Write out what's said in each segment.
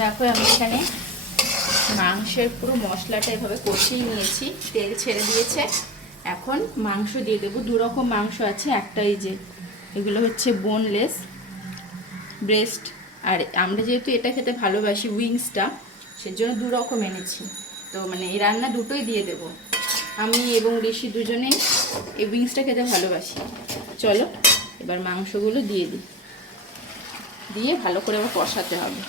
দেখো আমি এখানে মাংসের পুরো মশলাটা এভাবে কষিয়ে নিয়েছি, তেল ছেড়ে দিয়েছে। এখন মাংস দিয়ে দেবো। দু রকম মাংস আছে, একটা এই যে এগুলো হচ্ছে বোনলেস ব্রেস্ট, আর আমরা যেহেতু এটা খেতে ভালোবাসি উইংসটা, সেজন্য দু রকম এনেছি। তো মানে এই রান্না দুটোই দিয়ে দেব। আমি এবং ঋষি দুজনেই এই উইংসটা খেতে ভালোবাসি। চলো এবার মাংসগুলো দিয়ে দিই, দিয়ে ভালো করে আবার কষাতে হবে।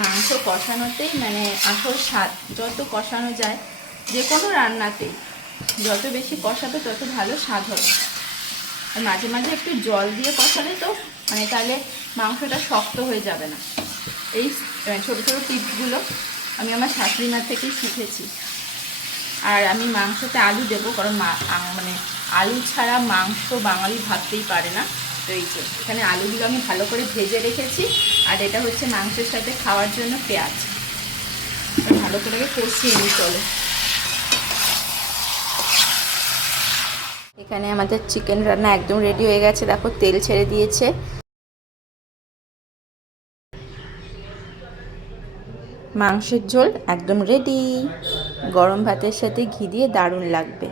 মাংস কষানোতেই মানে আসল স্বাদ, যত কষানো যায় যে কোনো রান্নাতেই যত বেশি কষাবে তত ভালো স্বাদ হবে। আর মাঝে মাঝে একটু জল দিয়ে কষালে তো মানে তাহলে মাংসটা শক্ত হয়ে যাবে না। এই ছোটো ছোটো টিপসগুলো আমি আমার শাশুড়িমার থেকেই শিখেছি। আর আমি মাংসতে আলু দেবো, কারণ মানে আলু ছাড়া মাংস বাঙালি ভাবতেই পারে না। তো এই যে এখানে আলুগুলো আমি ভালো করে ভেজে রেখেছি, আর এটা হচ্ছে মাংসের সাথে খাওয়ার জন্য পেঁয়াজ। ভালো করে কষিয়ে নিই। চলো, এখানে আমাদের চিকেন রান্না একদম রেডি হয়ে গেছে। দেখো তেল ছেড়ে দিয়েছে। মাংসের ঝোল একদম রেডি। গরম ভাতের সাথে ঘি দিয়ে দারুণ লাগবে।